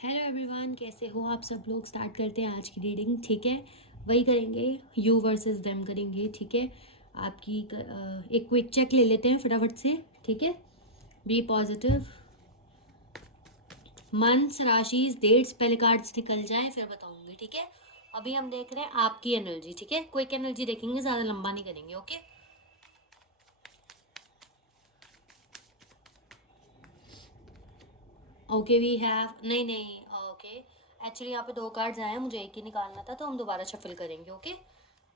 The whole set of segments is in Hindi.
हेलो एवरीवन, कैसे हो आप सब लोग। स्टार्ट करते हैं आज की रीडिंग। ठीक है, वही करेंगे, यू वर्सेस देम करेंगे। ठीक है, आपकी एक क्विक चेक ले लेते हैं फटाफट से। ठीक है, बी पॉजिटिव। मंथ्स, राशिज, डेट्स, पहले कार्ड्स निकल जाएं फिर बताऊंगी। ठीक है, अभी हम देख रहे हैं आपकी एनर्जी। ठीक है, क्विक एनर्जी देखेंगे, ज़्यादा लंबा नहीं करेंगे। ओके ओके वी हैव, नहीं नहीं, ओके एक्चुअली यहाँ पे दो कार्ड्स आए हैं, मुझे एक ही निकालना था, तो हम दोबारा शफल करेंगे। Okay,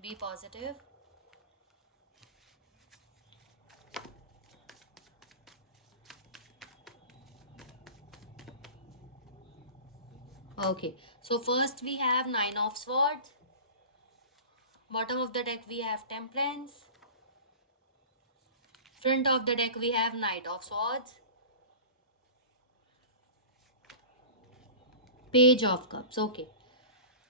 be positive. Okay, so first we have Nine of Swords. Bottom of the deck we have Temperance. Front of the deck we have Knight of Swords. Page of Cups. Okay,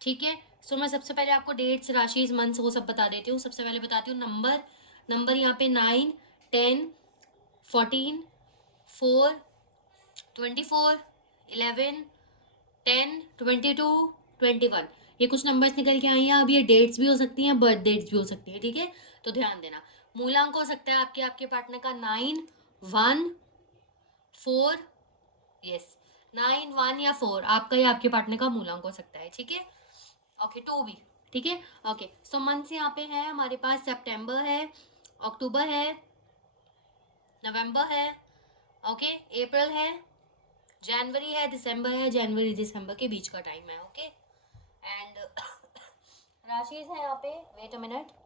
ठीक है। सो मैं सबसे पहले आपको डेट्स, राशिज, मंथ्स वो सब बता देती हूँ। सबसे पहले बताती हूँ नंबर। नंबर यहाँ पे 9, 10, 14, 4, 24, 11, 10, 22, 21। ये कुछ नंबर्स निकल के आई हैं। अब ये डेट्स भी हो सकती हैं, बर्थ डेट्स भी हो सकती हैं। ठीक है, तो ध्यान देना। मूलांक हो सकता है आपके पार्टनर का 9, 1, 4। यस, 9, 1 या 4 आपका या आपके पार्टनर का मूलांक हो सकता है। ठीक है, ओके, 2 भी। ठीक है, ओके। सो मंथ्स यहाँ पे है हमारे पास, सितंबर है, अक्टूबर है, नवंबर है, ओके, अप्रैल है, जनवरी है, दिसंबर है। जनवरी दिसंबर के बीच का टाइम है। ओके, एंड राशिज है यहाँ पे, वेट अ मिनट।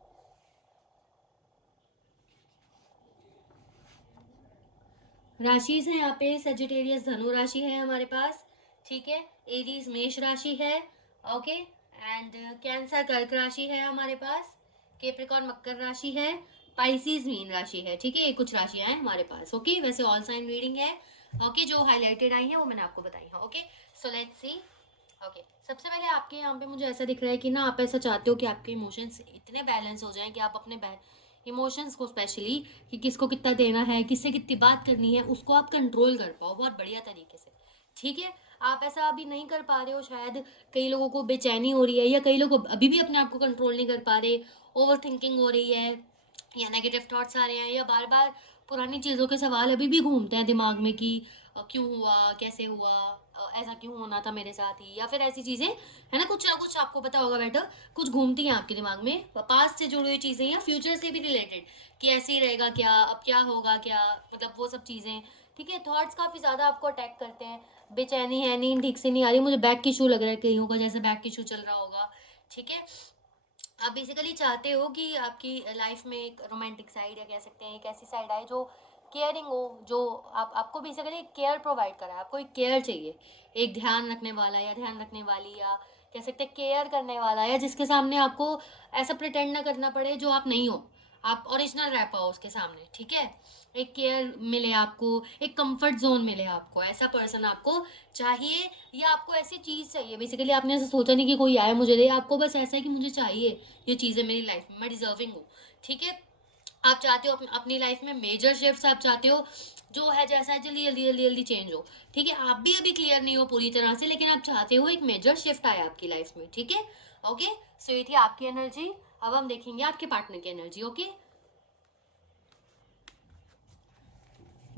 राशिज है यहाँ पे, सजिटेरियस धनु राशि है हमारे पास। ठीक है, एरीज मेष राशि है। ओके, एंड कैंसर कर्क राशि है हमारे पास। केप्रिकॉर्न मकर राशि है। पाइसिस मीन राशि है। ठीक है, ये कुछ राशियां हैं हमारे पास। ओके, वैसे ऑल साइन रीडिंग है। ओके, जो हाईलाइटेड आई हैं वो मैंने आपको बताई है। Okay, so let's see. Okay, सबसे पहले आपके यहाँ पे मुझे ऐसा दिख रहा है कि ना आप ऐसा चाहते हो कि आपके इमोशंस इतने बैलेंस हो जाएं कि आप अपने इमोशंस को, स्पेशली कि किसको कितना देना है, किससे कितनी बात करनी है, उसको आप कंट्रोल कर पाओ बहुत बढ़िया तरीके से। ठीक है, आप ऐसा अभी नहीं कर पा रहे हो शायद। कई लोगों को बेचैनी हो रही है, या कई लोग अभी भी अपने आप को कंट्रोल नहीं कर पा रहे। ओवर थिंकिंग हो रही है, या नेगेटिव थॉट्स आ रहे हैं, या बार बार पुरानी चीज़ों के सवाल अभी भी घूमते हैं दिमाग में कि क्यों हुआ, कैसे हुआ, ऐसा क्यों होना था मेरे साथ ही, या फिर ऐसी चीज़ें है ना कुछ आपको पता होगा बेटर, कुछ घूमती हैं आपके दिमाग में, पास्ट से जुड़ी हुई चीज़ें या फ्यूचर से भी रिलेटेड, कि ऐसे ही रहेगा क्या, अब क्या होगा क्या, मतलब वो सब चीज़ें। ठीक है, थॉट्स काफ़ी ज़्यादा आपको अटैक करते हैं। बेचैनी है, नींद ठीक से नहीं आ रही, मुझे बैक की इशू लग रहा है कईयों का, जैसे बैक की इशू चल रहा होगा। ठीक है, आप बेसिकली चाहते हो कि आपकी लाइफ में एक रोमांटिक साइड, या कह सकते हैं एक ऐसी साइड आए जो केयरिंग हो, जो आपको बेसिकली केयर प्रोवाइड कराए। आपको एक केयर चाहिए, एक ध्यान रखने वाला या ध्यान रखने वाली, या कह सकते हैं केयर करने वाला, या जिसके सामने आपको ऐसा प्रिटेंड ना करना पड़े जो आप नहीं हो, आप ओरिजिनल रह पाओ उसके सामने। ठीक है, एक केयर मिले आपको, एक कंफर्ट जोन मिले आपको, ऐसा पर्सन आपको चाहिए, या आपको ऐसी चीज़ चाहिए। बेसिकली आपने ऐसा सोचा नहीं कि कोई आए मुझे दे, आपको बस ऐसा है कि मुझे चाहिए ये चीज़ें मेरी लाइफ में, मैं डिजर्विंग हूँ। ठीक है, आप चाहते हो अपनी लाइफ में मेजर शिफ्ट्स, आप चाहते हो जो है जैसा है जल्दी जल्दी जल्दी जल्दी चेंज हो। ठीक है, आप भी अभी क्लियर नहीं हो पूरी तरह से, लेकिन आप चाहते हो एक मेजर शिफ्ट आए आपकी लाइफ में। ठीक है, ओके। सो ये थी आपकी एनर्जी। अब हम देखेंगे आपके पार्टनर की energy. Okay,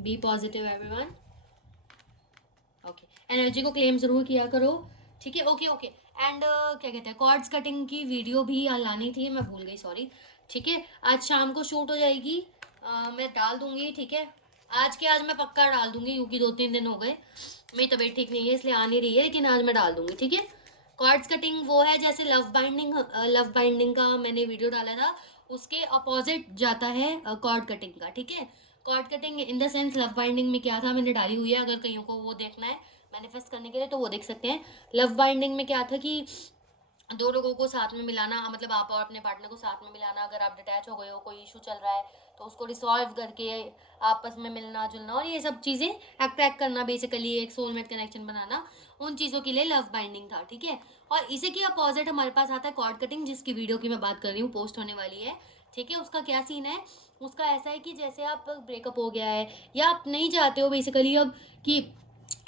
be positive everyone. Okay, energy को क्लेम जरूर किया करो। ठीक है, ओके ओके। एंड क्या कहते हैं, कॉर्ड्स कटिंग की वीडियो भी लानी थी, मैं भूल गई, सॉरी। ठीक है, आज शाम को शूट हो जाएगी, मैं डाल दूंगी। ठीक है, आज मैं पक्का डाल दूंगी, क्योंकि 2-3 दिन हो गए, मेरी तबीयत ठीक नहीं है इसलिए आ नहीं रही है, लेकिन आज मैं डाल दूंगी। ठीक है, कॉर्ड्स कटिंग वो है जैसे लव बाइंडिंग का मैंने वीडियो डाला था, उसके अपोजिट जाता है कॉर्ड कटिंग का। ठीक है, cord cutting in the sense love binding में क्या था मैंने डाली हुई है, अगर कईयों को वो देखना है मैनिफेस्ट करने के लिए तो वो देख सकते हैं। लव बाइंडिंग में क्या था कि दो लोगों को साथ में मिलाना, मतलब आप और अपने पार्टनर को साथ में मिलाना। अगर आप डिटैच हो गए हो, कोई इशू चल रहा है, तो उसको रिसॉल्व करके आपस में मिलना जुलना और ये सब चीज़ें अट्रैक्ट करना, बेसिकली एक सोलमेट कनेक्शन बनाना, उन चीज़ों के लिए लव बाइंडिंग था। ठीक है, और इसी के अपोजिट हमारे पास आता है कॉर्ड कटिंग, जिसकी वीडियो की मैं बात कर रही हूँ, पोस्ट होने वाली है। ठीक है, उसका क्या सीन है, उसका ऐसा है कि जैसे आप ब्रेकअप हो गया है, या आप नहीं चाहते हो बेसिकली अब कि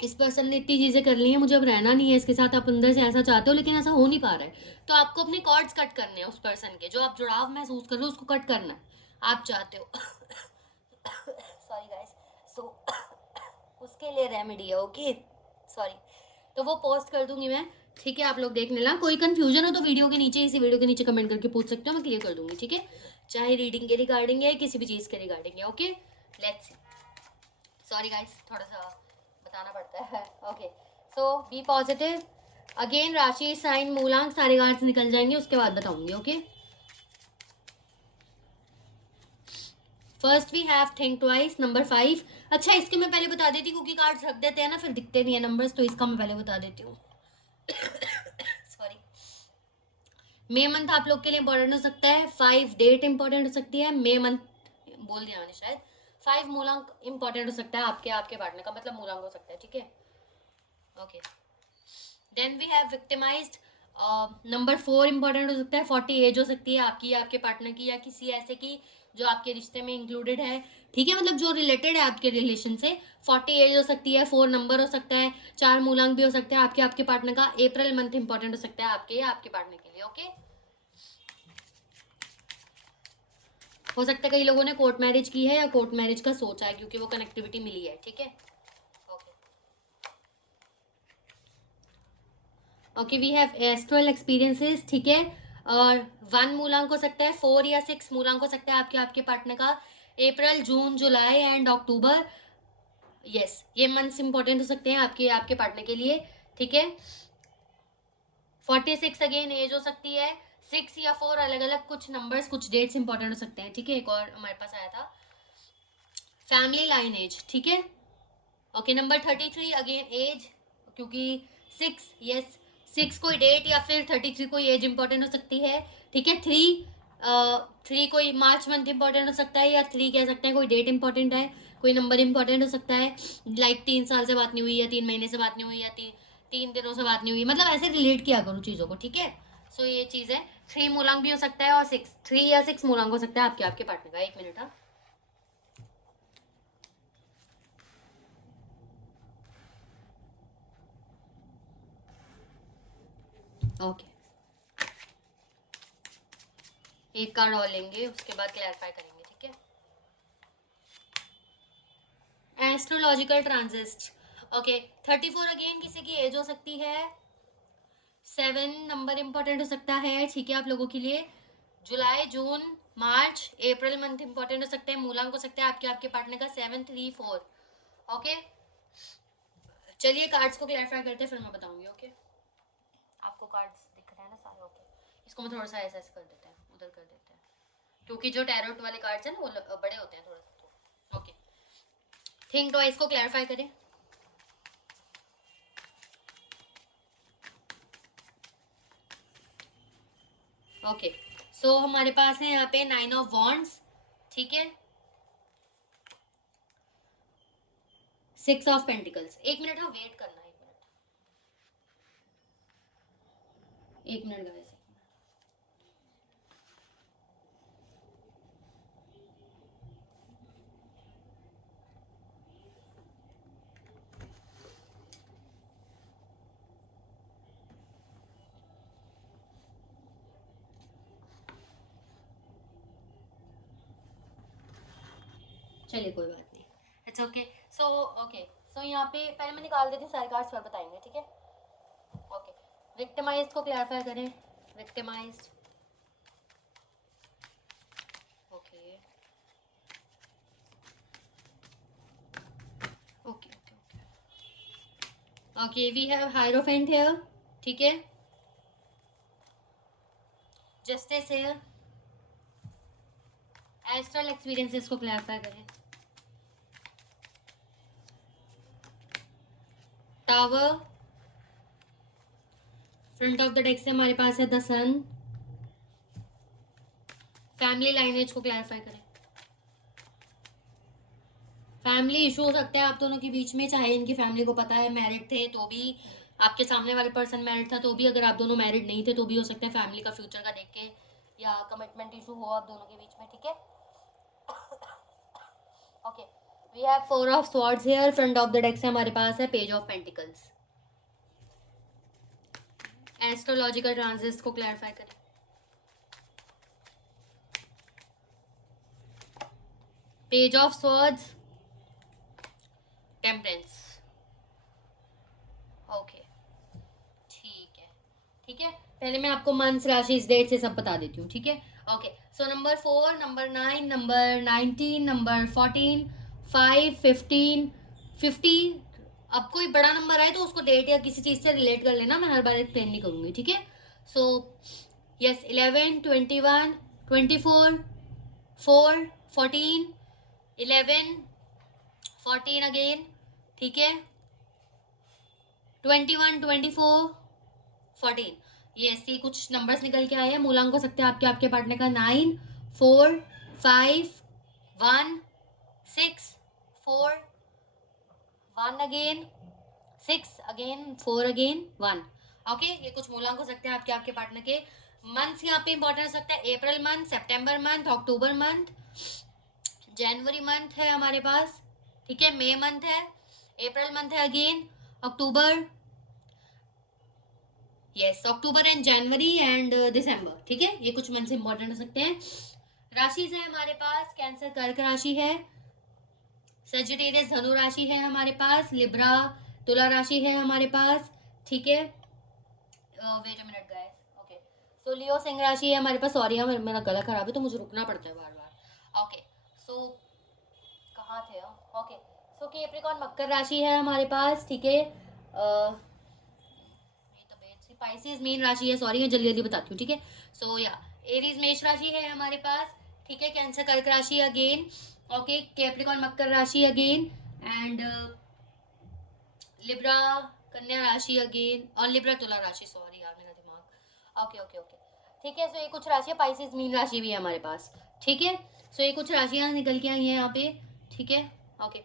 इस पर्सन ने इतनी चीज़ें कर ली हैं, मुझे अब रहना नहीं है इसके साथ, आप अंदर से ऐसा चाहते हो लेकिन ऐसा हो नहीं पा रहा है, तो आपको अपने कॉर्ड्स कट करने हैं उस पर्सन के, जो आप जुड़ाव महसूस कर रहे हो उसको कट करना है, आप चाहते हो। सॉरी गाइस, सो उसके लिए रेमेडी है, ओके सॉरी, तो वो पोस्ट कर दूंगी मैं, ठीक है, आप लोग देख लेना। कोई कंफ्यूजन हो तो वीडियो के नीचे, इसी वीडियो के नीचे कमेंट करके पूछ सकते हो, मैं क्लियर कर दूंगी, ठीक है, चाहे रीडिंग के रिगार्डिंग है, किसी भी चीज़ के रिगार्डिंग है, okay let's see. Sorry guys, थोड़ा सा बताना पड़ता है, okay so be positive. Again राशि, साइन, मूलांक सारे कार्ड्स निकल जाएंगे, उसके बाद बताऊंगी, okay. First we have think twice, number 5। अच्छा, इसके मैं पहले बता देती, क्योंकि कार्ड्स रख देते हैं ना फिर दिखते नहीं है नंबर्स, तो इसका मैं पहले बता देती हूँ। सॉरी। मे मंथ आप लोग के लिए इंपॉर्टेंट हो सकता है, 5 डेट इंपॉर्टेंट हो सकती है, मे मंथ बोल दिया मैंने शायद, 5 मूलांक इंपॉर्टेंट हो सकता है, आपके पार्टनर का मतलब मूलांक हो सकता है, ठीक है, okay. Then we have victimized, number 4 important हो सकता है, 40 एज हो सकती है आपकी, आपके पार्टनर की, या किसी ऐसे की जो आपके रिश्ते में इंक्लूडेड है, ठीक है, मतलब जो रिलेटेड है आपके रिलेशन से। 40 एज हो सकती है, 4 नंबर हो सकता है, 4 मूलांक भी हो सकता है आपके पार्टनर का। अप्रैल मंथ इंपॉर्टेंट हो सकता है आपके या आपके पार्टनर के लिए, ओके। हो सकता है कई लोगों ने कोर्ट मैरिज की है या कोर्ट मैरिज का सोचा है, क्योंकि वो कनेक्टिविटी मिली है, ठीक है, okay. Okay we have astral experiences, ठीक है, और 1 मूलांक हो सकता है, 4 या 6 मूलांक हो सकता है आपके पार्टनर का। अप्रैल, जून, जुलाई एंड अक्टूबर, यस ये मंथ्स इंपॉर्टेंट हो सकते हैं आपके पार्टनर के लिए, ठीक है। 46 अगेन एज हो सकती है, 6 या 4 अलग अलग कुछ नंबर्स, कुछ डेट्स इंपॉर्टेंट हो सकते हैं, ठीक है। एक और हमारे पास आया था फैमिली लाइन एज, ठीक है, ओके। नंबर 33 अगेन एज, क्योंकि 6, यस 6 कोई डेट या फिर 33 कोई एज इंपॉर्टेंट हो सकती है, ठीक है। 3 कोई मार्च मंथ इंपॉर्टेंट हो सकता है, या 3 कह सकते हैं कोई डेट इंपॉर्टेंट है, कोई नंबर इंपॉर्टेंट हो सकता है, लाइक 3 साल से बात नहीं हुई, या 3 महीने से बात नहीं हुई, या 3 दिनों से बात नहीं हुई, मतलब ऐसे रिलेट किया करो चीज़ों को, ठीक है। सो ये चीज़ है। 3 मूलांक भी हो सकता है, और 3 या 6 मूलांक हो सकता है आपके पार्टनर का। 1 मिनट, हाँ, ओके। एक कार्ड और लेंगे, उसके बाद क्लैरिफाई करेंगे, ठीक है। Astrological ट्रांजिस्ट, okay. 34 अगेन किसी की एज हो सकती है, 7 नंबर इंपॉर्टेंट हो सकता है, ठीक है, आप लोगों के लिए। जुलाई, जून, मार्च, अप्रैल मंथ इंपॉर्टेंट हो सकते हैं, मूलांक हो सकता है आपके पार्टनर का 7, 3, 4, ओके। चलिए कार्ड्स को क्लैरिफाई करते हैं, फिर मैं बताऊंगी, ओके। आपको कार्ड्स दिख रहे हैं ना सारे, ओके। इसको मैं थोड़ा सा ऐसा ऐसा कर देते हैं, उधर कर देते हैं, क्योंकि जो टैरोट वाले कार्ड्स हैं ना वो बड़े होते हैं थोड़ा सा, तो ओके। थिंक टॉइस को क्लैरिफाई करें। ओके सो हमारे पास है यहाँ पे 9 ऑफ वॉन्ड्स, ठीक है, 6 ऑफ पेंटिकल्स। 1 मिनट, हाँ वेट करना, 1 मिनट गाइस। चलिए कोई बात नहीं, इट्स ओके। सो ओके, सो यहाँ पे पहले मैं निकाल देती हूँ सारे कार्ड्स, फिर बताएंगे, ठीक है, ओके। विक्टिमाइज्ड को क्लैरिफाई करें। Victimized, okay okay okay okay we have hierophant here, ठीक है, जस्टिस हेयर। एस्ट्रल एक्सपीरियंसेस को क्लैरिफाई करें। Tower, front of the deck से हमारे पास है द सन। फैमिली लाइनेज को क्लैरिफाई करें। फैमिली इशू हो सकता है आप दोनों के बीच में, चाहे इनकी फैमिली को पता है मैरिड थे तो भी, आपके सामने वाले पर्सन मैरिड था तो भी, अगर आप दोनों मैरिड नहीं थे तो भी हो सकता है फैमिली का फ्यूचर का देख के, या कमिटमेंट इशू हो आप दोनों के बीच में, ठीक है, okay. We have 4 of swords here, front of the deck से हमारे पास है page of pentacles. Astrological transits को क्लैरिफाई करें। Page of swords, temperance. Okay, ठीक है, पहले मैं आपको मंथ्स, राशि, डेट से सब बता देती हूँ, ठीक है। Okay, so number 4, number 9, number 19, number 14, 5, 15, 50। अब कोई बड़ा नंबर आए तो उसको डेट या किसी चीज से रिलेट कर लेना, मैं हर बार एक्सप्लेन नहीं करूंगी, ठीक है। सो यस, 11, 21, 24, 4, 14, 11, 14 अगेन, ठीक है, 21, 24, 14। ये कुछ नंबर्स निकल के आए हैं। मूलांक हो सकते हैं आपके आपके पार्टनर का 9, 4, 5, 1, 6, 4, 1 अगेन, 6 अगेन, 4 अगेन, 1। ओके, ये कुछ मूलांक हो सकते हैं आपके आपके पार्टनर के। मंथ्स यहाँ पे इंपॉर्टेंट हो सकता है अप्रैल मंथ, सितंबर मंथ, अक्टूबर मंथ, जनवरी मंथ है हमारे पास, ठीक है, मई मंथ है, अप्रैल मंथ है अगेन, अक्टूबर, यस, अक्टूबर एंड जनवरी एंड दिसंबर, ठीक है, ये कुछ मंथ से इंपॉर्टेंट हो सकते हैं। राशि है हमारे पास, कैंसर कर्क राशि है, सजिटेरियस धनु राशि है हमारे पास, लिब्रा तुला राशि है हमारे पास, ठीक है। Wait a minute guys, okay, so Leo सिंह राशि है हमारे पास। सॉरी, मेरा गला खराब है तो मुझे रुकना पड़ता है बार बार। ओके, सो कहाँ थे हम? ओके, सो कैप्रिकॉर्न मकर राशि है हमारे पास, ठीक है। स्पाइसेस मेन राशि है, सॉरी मैं जल्दी जल्दी बताती हूँ, ठीक है। सो या एरीज मेष राशि है हमारे पास, ठीक है, कैंसर कर्क राशि अगेन, ओके, कैप्रिकॉर्न मकर राशि अगेन, एंड लिब्रा कन्या राशि अगेन, और लिब्रा तुला राशि, सॉरी यार मेरा दिमाग, ओके ओके ओके, ठीक है। सो ये कुछ राशि, पाइसेस मीन राशि भी है हमारे पास, ठीक है। सो ये कुछ राशियां निकल के आई हैं यहाँ पे, ठीक है। ओके,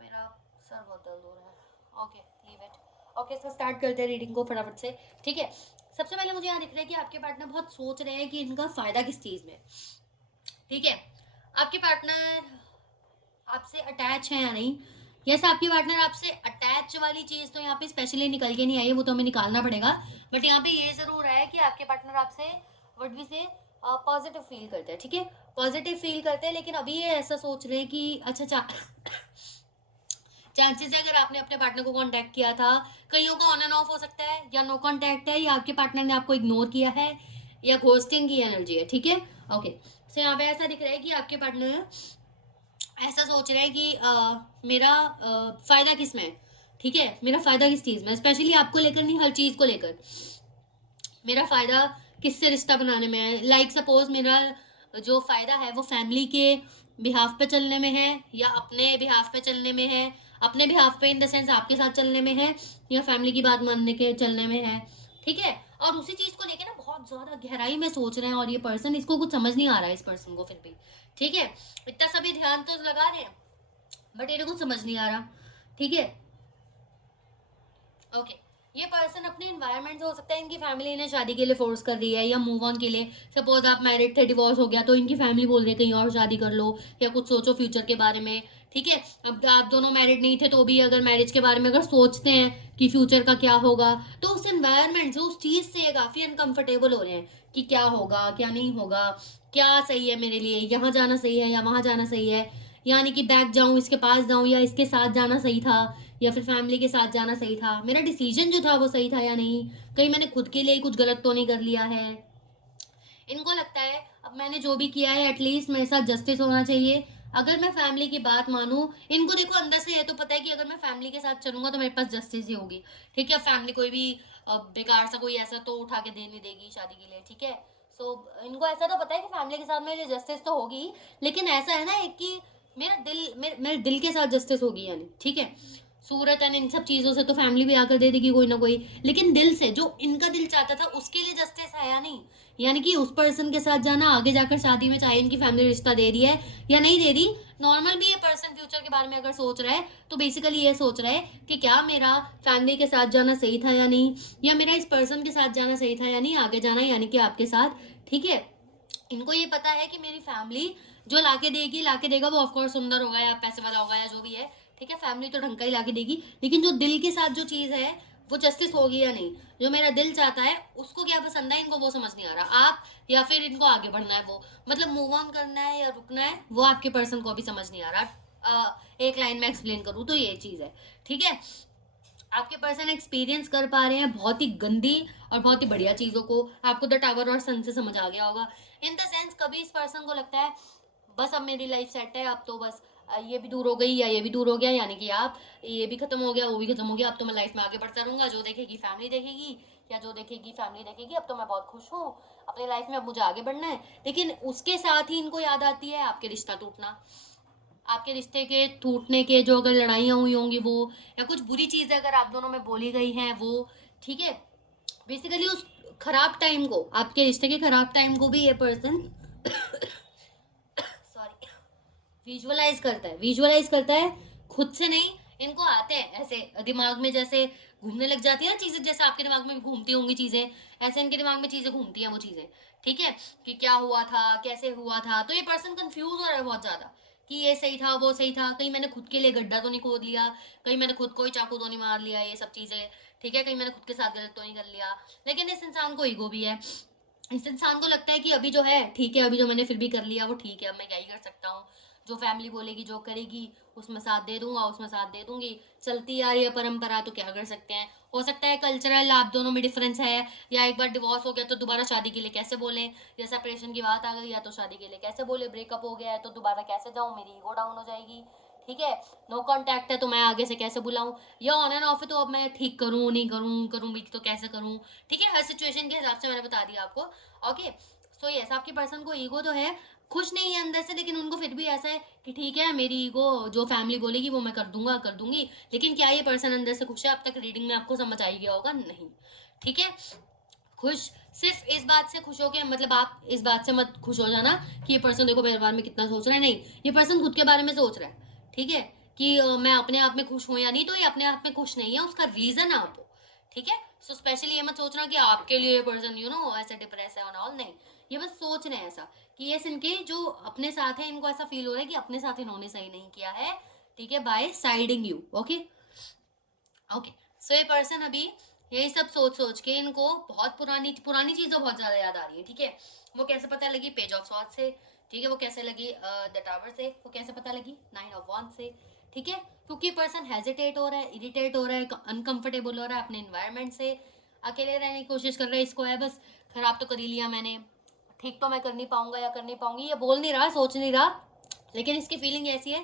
मेरा सर बहुत दर्द हो रहा है, okay leave it. Okay, so start करते हैं रीडिंग को फटाफट से, ठीक है। सबसे पहले मुझे यहाँ दिख रहा है कि आपके पार्टनर बहुत सोच रहे हैं कि इनका फायदा किस चीज में, ठीक है। आपके पार्टनर आपसे अटैच है या नहीं, जैसे आपके पार्टनर आपसे अटैच वाली चीज तो यहाँ पे स्पेशली निकल के नहीं आई है, वो तो हमें निकालना पड़ेगा, बट यहाँ पे ये जरूर है कि आपके पार्टनर आपसे व्हाट वी से पॉजिटिव फील करते हैं, ठीक है, पॉजिटिव फील करते हैं, लेकिन अभी ये ऐसा सोच रहे हैं कि अच्छा चांसेस है अगर आपने अपने पार्टनर को कांटेक्ट किया था, कईयों का ऑन एंड ऑफ हो सकता है, या नो कांटेक्ट है, या आपके पार्टनर ने आपको इग्नोर किया है, या घोस्टिंग की एनर्जी है, ठीक है। ओके, सो यहाँ पे ऐसा दिख रहा है कि आपके पार्टनर ऐसा सोच रहे हैं कि मेरा फायदा किस में है, ठीक है, मेरा फायदा किस चीज में, स्पेशली आपको लेकर नहीं, हर चीज को लेकर मेरा फायदा किससे रिश्ता बनाने में है। लाइक सपोज मेरा जो फायदा है वो फैमिली के बिहाफ पे चलने में है, या अपने बिहाफ पे चलने में है, अपने बिहाफ पे इन द सेंस आपके साथ चलने में है, या फैमिली की बात मानने के चलने में है, ठीक है। और उसी चीज को लेके ना बहुत ज्यादा गहराई में सोच रहे हैं, और ये पर्सन, इसको कुछ समझ नहीं आ रहा है इस पर्सन को फिर भी, ठीक है, इतना सभी ध्यान तो लगा रहे हैं बट ये कुछ समझ नहीं आ रहा, ठीक है। ओके, ये पर्सन अपने एनवायरनमेंट से, हो सकता है इनकी फैमिली इन्हें शादी के लिए फोर्स कर रही है, या मूव ऑन के लिए, सपोज आप मैरिड थे, डिवोर्स हो गया, तो इनकी फैमिली बोल रही है कहीं और शादी कर लो, या कुछ सोचो फ्यूचर के बारे में, ठीक है। अब आप दोनों मैरिड नहीं थे तो भी अगर मैरिज के बारे में अगर सोचते हैं कि फ्यूचर का क्या होगा, तो उस एनवायरनमेंट से, उस चीज से काफी अनकंफर्टेबल हो रहे हैं कि क्या होगा क्या नहीं होगा, क्या सही है मेरे लिए, यहाँ जाना सही है या वहां जाना सही है, यानी कि बैक जाऊं, इसके पास जाऊं, या इसके साथ जाना सही था, या फिर फैमिली के साथ जाना सही था, मेरा डिसीजन जो था वो सही था या नहीं, कहीं मैंने खुद के लिए कुछ गलत तो नहीं कर लिया है। इनको लगता है अब मैंने जो भी किया है एटलीस्ट मेरे साथ जस्टिस होना चाहिए, अगर मैं फैमिली की बात मानूं, इनको देखो अंदर से ये तो पता है कि अगर मैं फैमिली के साथ चलूंगा तो मेरे पास जस्टिस ही होगी, ठीक है। फैमिली कोई भी बेकार सा कोई ऐसा तो उठा के दे नहीं देगी शादी के लिए, ठीक है। सो इनको ऐसा तो पता है कि फैमिली के साथ मेरी जस्टिस तो होगी, लेकिन ऐसा है ना एक कि मेरे दिल के साथ जस्टिस होगी, यानी ठीक है, सूरत एंड इन सब चीजों से तो फैमिली भी आकर दे देगी कोई ना कोई, लेकिन दिल से जो इनका दिल चाहता था उसके लिए जस्टिस है या नहीं, यानी कि उस पर्सन के साथ जाना, आगे जाकर शादी में, चाहे इनकी फैमिली रिश्ता दे रही है या नहीं दे रही, नॉर्मल भी ये पर्सन फ्यूचर के बारे में अगर सोच रहा है तो बेसिकली ये सोच रहा है कि क्या मेरा फैमिली के साथ जाना सही था या नहीं, या मेरा इस पर्सन के साथ जाना सही था या नहीं, आगे जाना यानी कि आपके साथ, ठीक है। इनको ये पता है कि मेरी फैमिली जो लाके देगी, लाके देगा, वो ऑफकोर्स सुंदर होगा या पैसे वाला होगा या जो भी है, ठीक है, फैमिली तो ढंग का ही लाके देगी, लेकिन जो दिल के साथ जो चीज़ है वो जस्टिस होगी या नहीं, जो मेरा दिल चाहता है उसको क्या पसंद है, इनको वो समझ नहीं आ रहा। आप या फिर इनको आगे बढ़ना है, वो मतलब मूव ऑन करना है या रुकना है, वो आपके पर्सन को अभी समझ नहीं आ रहा। एक लाइन में एक्सप्लेन करूँ तो ये चीज़ है, ठीक है। आपके पर्सन एक्सपीरियंस कर पा रहे हैं बहुत ही गंदी और बहुत ही बढ़िया चीज़ों को। आपको द टावर और सन से समझ आ गया होगा। इन द सेंस कभी इस पर्सन को लगता है बस अब मेरी लाइफ सेट है, अब तो बस ये भी दूर हो गई या ये भी दूर हो गया, यानी कि आप ये भी खत्म हो गया, वो भी खत्म हो गया, अब तो मैं लाइफ में आगे बढ़ता रहूंगा, जो देखेगी फैमिली देखेगी या जो देखेगी फैमिली देखेगी, अब तो मैं बहुत खुश हूँ अपनी लाइफ में, अब मुझे आगे बढ़ना है। लेकिन उसके साथ ही इनको याद आती है आपके रिश्ता टूटना, आपके रिश्ते के टूटने के जो अगर लड़ाइयाँ हुई होंगी वो, या कुछ बुरी चीज़ें अगर आप दोनों में बोली गई हैं वो, ठीक है। बेसिकली उस खराब टाइम को, आपके रिश्ते के खराब टाइम को भी ये पर्सन सॉरी विजुअलाइज करता है, विजुअलाइज करता है, खुद से नहीं। इनको आते हैं ऐसे दिमाग में जैसे घूमने लग जाती है ना चीजें, जैसे आपके दिमाग में घूमती होंगी चीजें, ऐसे इनके दिमाग में चीजें घूमती हैं वो चीजें, ठीक है, कि क्या हुआ था, कैसे हुआ था। तो ये पर्सन कंफ्यूज हो रहा है बहुत ज्यादा कि ये सही था, वो सही था, कहीं मैंने खुद के लिए गड्ढा तो नहीं खोद लिया, कहीं मैंने खुद को ही चाकू तो नहीं मार लिया, ये सब चीजें, ठीक है, कहीं मैंने खुद के साथ गलत तो नहीं कर लिया। लेकिन इस इंसान को ईगो भी है, इस इंसान को लगता है कि अभी जो है ठीक है, अभी जो मैंने फिर भी कर लिया वो ठीक है, अब मैं क्या ही कर सकता हूँ, जो फैमिली बोलेगी जो करेगी उसमें साथ दे दूंगा, उसमें साथ दे दूंगी, चलती आ रही है परंपरा, तो क्या कर सकते हैं। हो सकता है कल्चरल आप दोनों में डिफरेंस है, या एक बार डिवोर्स हो गया तो दोबारा शादी के लिए कैसे बोले, या सेपरेशन की बात आ गई या तो शादी के लिए कैसे बोले, ब्रेकअप हो गया है तो दोबारा कैसे जाऊँ, मेरी ईगो डाउन हो जाएगी, ठीक है। नो कांटेक्ट है तो मैं आगे से कैसे बुलाऊं, या ऑन एंड ऑफ है तो अब मैं ठीक करूं नहीं करूं, करूं भी तो कैसे करूं, ठीक है। हर सिचुएशन के हिसाब से मैंने बता दिया आपको। ओके, सो यस, आपके पर्सन को ईगो तो है, खुश नहीं है अंदर से, लेकिन उनको फिर भी ऐसा है कि ठीक है मेरी ईगो जो फैमिली बोलेगी वो मैं कर दूंगा, कर दूंगी। लेकिन क्या ये पर्सन अंदर से खुश है? अब तक रीडिंग में आपको समझ आ ही गया होगा, नहीं, ठीक है। खुश सिर्फ इस बात से खुश हो के, मतलब आप इस बात से मत खुश हो जाना कि ये पर्सन देखो मेरे बारे में कितना सोच रहा है, नहीं, ये पर्सन खुद के बारे में सोच रहा है, ठीक है, कि मैं अपने आप में खुश हूं या नहीं, तो ये अपने आप में खुश नहीं है, उसका रीजन आप हो, ठीक है। सो स्पेशली ये मत सोचना कि आपके लिए ये पर्सन ऐसे डिप्रेस है ऑन ऑल, नहीं, ये बस सोच रहे हैं ऐसा कि ये इनके जो अपने साथ है इनको ऐसा फील हो रहा है कि अपने साथ इन्होंने सही नहीं किया है, ठीक है, by siding you. Okay, okay, so ये पर्सन अभी यही सब सोच सोच के इनको बहुत पुरानी पुरानी चीजें बहुत ज्यादा याद आ रही है, ठीक है। वो कैसे पता लगी? पेज ऑफ सॉर्ड से, ठीक है। वो कैसे लगी? द टावर से। वो कैसे पता लगी? नाइन ऑफ वॉन्ड से, ठीक है। क्योंकि पर्सन हेजिटेट हो रहा है, इरिटेट हो रहा है, अनकंफर्टेबल हो रहा है अपने इन्वायरमेंट से, अकेले रहने की कोशिश कर रहा है, इसको है बस खराब तो कर ही लिया मैंने, ठीक तो मैं कर नहीं पाऊंगा या कर नहीं पाऊंगी, ये बोल नहीं रहा, सोच नहीं रहा, लेकिन इसकी फीलिंग ऐसी है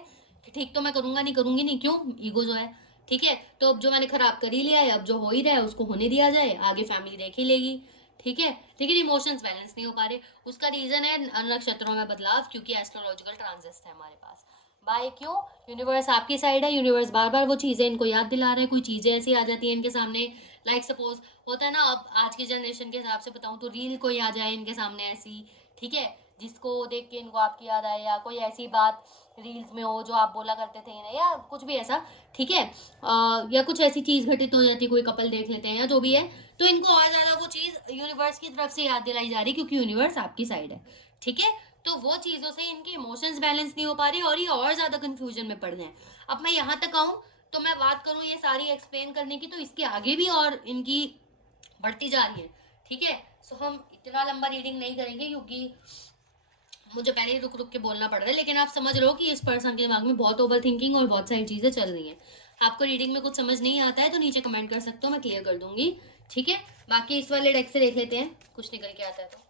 कि ठीक तो मैं करूंगा नहीं, करूंगी नहीं, क्यों? ईगो जो है, ठीक है। तो अब जो मैंने खराब कर ही लिया है, अब जो हो ही रहा है उसको होने दिया जाए, आगे फैमिली देख ही लेगी, ठीक है। लेकिन इमोशंस बैलेंस नहीं हो पा रहे, उसका रीजन है नक्षत्रों में बदलाव, क्योंकि एस्ट्रोलॉजिकल ट्रांजिट है हमारे पास। बाय क्यों? यूनिवर्स आपकी साइड है, यूनिवर्स बार बार वो चीजें इनको याद दिला रहे हैं, कोई चीजें ऐसी आ जाती है इनके सामने, लाइक सपोज होता है ना, अब आज की जनरेशन के हिसाब से बताऊं तो रील कोई आ जाए इनके सामने ऐसी, ठीक है, जिसको देख के इनको आपकी याद आए, या कोई ऐसी बात रील्स में हो जो आप बोला करते थे ना, या कुछ भी ऐसा, ठीक है, या कुछ ऐसी चीज घटित हो जाती है, कोई कपल देख लेते हैं या जो भी है, तो इनको और ज्यादा वो चीज यूनिवर्स की तरफ से याद दिलाई जा रही है, क्योंकि यूनिवर्स आपकी साइड है, ठीक है। तो वो चीजों से इनके इमोशंस बैलेंस नहीं हो पा रही और ये और ज्यादा कंफ्यूजन में पड़ रहे हैं। अब मैं यहाँ तक आऊँ तो मैं बात करूँ ये सारी एक्सप्लेन करने की, तो इसके आगे भी और इनकी बढ़ती जा रही है, ठीक है। सो हम इतना लंबा रीडिंग नहीं करेंगे क्योंकि मुझे पहले ही रुक रुक के बोलना पड़ रहा है, लेकिन आप समझ रहे हो कि इस पर्सन के दिमाग में बहुत ओवर थिंकिंग और बहुत सारी चीजें चल रही हैं। आपको रीडिंग में कुछ समझ नहीं आता है तो नीचे कमेंट कर सकते हो, मैं क्लियर कर दूंगी, ठीक है। बाकी इस वाले डेक से देख लेते हैं कुछ निकल के आता है तो।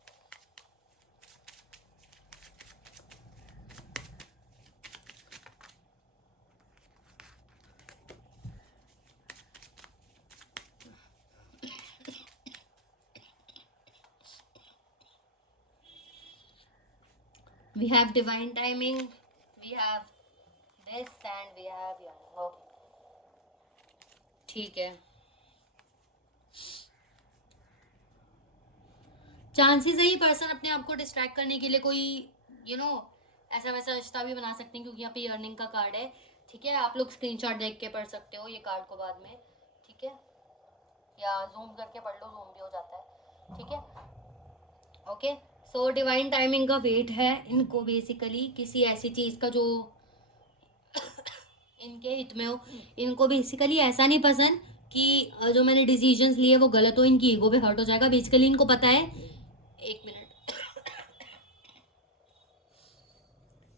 We have divine timing, we have this and we have young, okay, ठीक है। चांसेस है ये पर्सन अपने आप को डिस्ट्रैक्ट करने के लिए कोई ऐसा वैसा रिश्ता भी बना सकते हैं, क्योंकि यहाँ पे अर्निंग का कार्ड है, ठीक है। आप लोग स्क्रीनशॉट देख के पढ़ सकते हो ये कार्ड को बाद में, ठीक है, या जूम करके पढ़ लो, जूम भी हो जाता है, ठीक है। ओके, सो डिवाइन टाइमिंग का वेट है इनको बेसिकली किसी ऐसी चीज़ का जो इनके हित में हो। इनको बेसिकली ऐसा नहीं पसंद कि जो मैंने डिसीजंस लिए वो गलत हो, इनकी ईगो पे हर्ट हो जाएगा। बेसिकली इनको पता है, एक मिनट,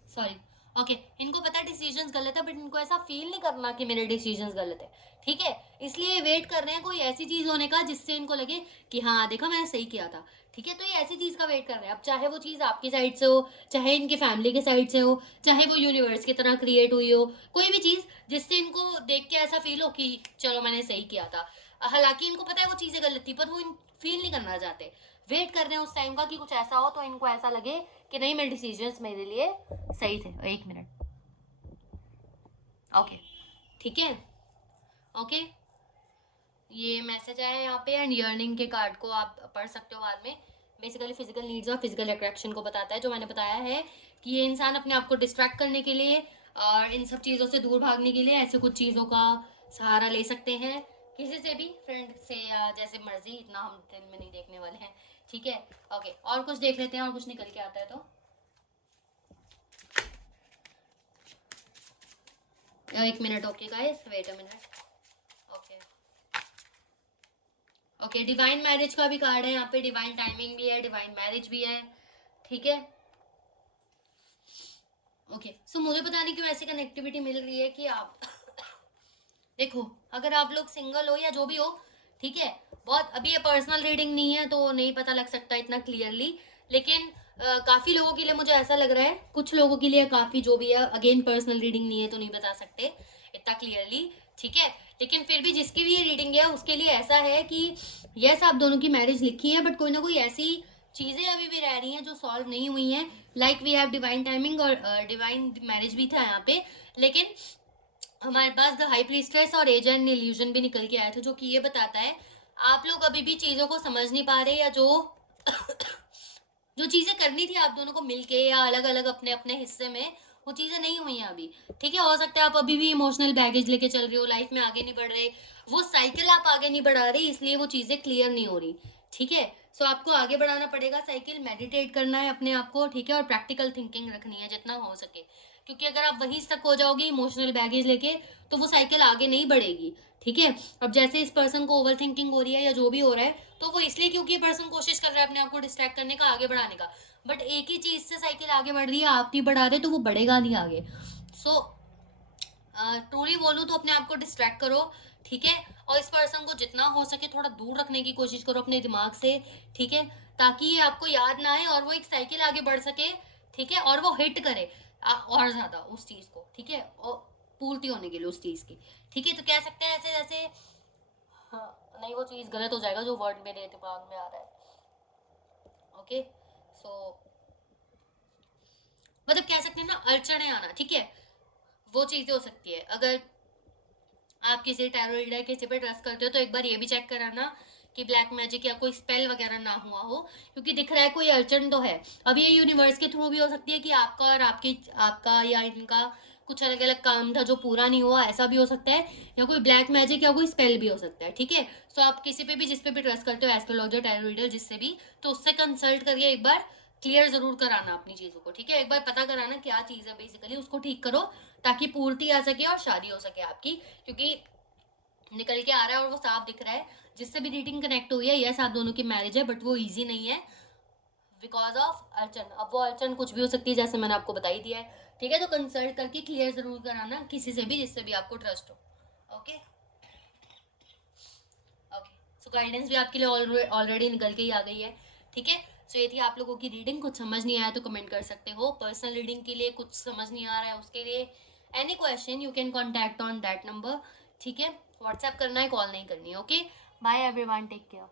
सॉरी, ओके, इनको पता है डिसीजंस गलत है, बट इनको ऐसा फील नहीं करना कि मेरे डिसीजंस गलत है, ठीक है। इसलिए वेट कर रहे हैं कोई ऐसी चीज होने का जिससे इनको लगे कि हाँ देखा मैंने सही किया था, ठीक है। तो ये ऐसी चीज का वेट कर रहे हैं। अब चाहे वो चीज आपकी साइड से हो, चाहे इनके फैमिली के साइड से हो, चाहे वो यूनिवर्स की तरह क्रिएट हुई हो, कोई भी चीज जिससे इनको देख के ऐसा फील हो कि चलो मैंने सही किया था। हालांकि इनको पता है वो चीजें गलत थी, पर वो फील नहीं करना चाहते। वेट कर रहे हैं उस टाइम का कि कुछ ऐसा हो तो इनको ऐसा लगे कि नहीं मेरे डिसीजंस मेरे लिए सही थे। एक मिनट, ओके, ठीक है, ओके। ये मैसेज आया यहाँ पे, एंड यर्निंग के कार्ड को आप पढ़ सकते हो बाद में। बेसिकली फिजिकल नीड्स और फिजिकल अट्रैक्शन को बताता है। जो मैंने बताया है कि ये इंसान अपने आप को डिस्ट्रैक्ट करने के लिए और इन सब चीज़ों से दूर भागने के लिए ऐसे कुछ चीज़ों का सहारा ले सकते हैं, किसी से भी, फ्रेंड से या जैसे मर्जी। इतना हम दिन में नहीं देखने वाले हैं, ठीक है, ओके। और कुछ देख लेते हैं और कुछ निकल के आता है तो। एक minute, okay guys, wait a minute, okay, okay. Divine marriage का भी कार्ड है यहाँ पे, डिवाइन टाइमिंग भी है, डिवाइन मैरिज भी है, ठीक है, ओके। सो मुझे पता नहीं क्यों ऐसी कनेक्टिविटी मिल रही है कि आप देखो, अगर आप लोग सिंगल हो या जो भी हो, ठीक है, बहुत अभी ये पर्सनल रीडिंग नहीं है तो नहीं पता लग सकता इतना क्लियरली, लेकिन काफी लोगों के लिए मुझे ऐसा लग रहा है, कुछ लोगों के लिए काफी, जो भी है, अगेन पर्सनल रीडिंग नहीं है तो नहीं बता सकते इतना क्लियरली, ठीक है। लेकिन फिर भी जिसकी भी ये रीडिंग है उसके लिए ऐसा है कि यस आप दोनों की मैरिज लिखी है, बट कोई ना कोई ऐसी चीजें अभी भी रह रही हैं जो सॉल्व नहीं हुई हैं। Like we have divine timing और डिवाइन मैरिज भी था यहाँ पे, लेकिन हमारे पास द हाई प्रीस्ट्रेस और एज एंड इल्यूजन भी निकल के आया था, जो कि ये बताता है आप लोग अभी भी चीजों को समझ नहीं पा रहे, या जो जो चीजें करनी थी आप दोनों को मिलके या अलग अलग अपने अपने हिस्से में, वो चीजें नहीं हुई हैं अभी, ठीक है। हो सकता है आप अभी भी इमोशनल बैगेज लेके चल रहे हो, लाइफ में आगे नहीं बढ़ रहे, वो साइकिल आप आगे नहीं बढ़ा रहे, इसलिए वो चीजें क्लियर नहीं हो रही, ठीक है। सो आपको आगे बढ़ाना पड़ेगा साइकिल, मेडिटेट करना है अपने आप को, ठीक है, और प्रैक्टिकल थिंकिंग रखनी है जितना हो सके, क्योंकि अगर आप वहीं स्टक हो जाओगे इमोशनल बैगेज लेके तो वो साइकिल आगे नहीं बढ़ेगी, ठीक है। अब जैसे इस पर्सन को ओवर थिंकिंग हो रही है या जो भी हो रहा है, तो वो इसलिए क्योंकि ये पर्सन कोशिश कर रहा है अपने आप को डिस्ट्रैक्ट करने का, आगे बढ़ाने का, बट एक ही चीज से साइकिल आगे बढ़ रही है, आप नहीं बढ़ा रहे तो वो बढ़ेगा नहीं आगे। सो ट्रूली बोलूँ तो अपने आप को डिस्ट्रैक्ट करो, ठीक है, और इस पर्सन को जितना हो सके थोड़ा दूर रखने की कोशिश करो अपने दिमाग से, ठीक है, ताकि ये आपको याद ना आए और वो एक साइकिल आगे बढ़ सके, ठीक है, और वो हिट करे और ज्यादा उस चीज को, ठीक है, और पूर्ति होने के लिए उस चीज की, ठीक है। तो कह सकते हैं ऐसे जैसे, हाँ, नहीं वो चीज गलत हो जाएगा जो वर्ड मेरे दिमाग में आ रहा है, ओके। सो मतलब कह सकते हैं ना, अड़चने आना, ठीक है, वो चीजें हो सकती है। अगर आप किसी टैरो रीडर किसी पे ट्रस्ट करते हो तो एक बार ये भी चेक कराना कि ब्लैक मैजिक या कोई स्पेल वगैरह ना हुआ हो, क्योंकि दिख रहा है कोई अड़चन तो है। अब ये यूनिवर्स के थ्रू भी हो सकती है कि आपका और आपका या इनका कुछ अलग अलग काम था जो पूरा नहीं हुआ, ऐसा भी हो सकता है, या कोई ब्लैक मैजिक या कोई स्पेल भी हो सकता है, ठीक है। सो आप किसी पे भी, जिस पे भी ट्रस्ट करते हो, एस्ट्रोलॉजर, टैरो रीडर, जिससे भी, तो उससे कंसल्ट करके एक बार क्लियर जरूर कराना अपनी चीजों को, ठीक है। एक बार पता कराना क्या चीज है, बेसिकली उसको ठीक करो ताकि पूर्ति आ सके और शादी हो सके आपकी, क्योंकि निकल के आ रहा है और वो साफ दिख रहा है जिससे भी रीडिंग कनेक्ट हुई है, यस आप दोनों की मैरिज है, बट वो इजी नहीं है बिकॉज ऑफ अड़चन। अब वो अड़चन कुछ भी हो सकती है जैसे मैंने आपको बताई दिया है, ठीक है। तो कंसल्ट करके क्लियर जरूर कराना किसी से भी जिससे भी आपको ट्रस्ट हो, ओके, ओके। सो गाइडेंस भी आपके लिए ऑलरेडी निकल के ही आ गई है, ठीक है। सो ये थी आप लोगों की रीडिंग। कुछ समझ नहीं आया तो कमेंट कर सकते हो। पर्सनल रीडिंग के लिए कुछ समझ नहीं आ रहा है उसके लिए any question you can contact on that number, ठीक है। व्हाट्सएप करना है, कॉल नहीं करनी है, okay. Bye everyone, take care.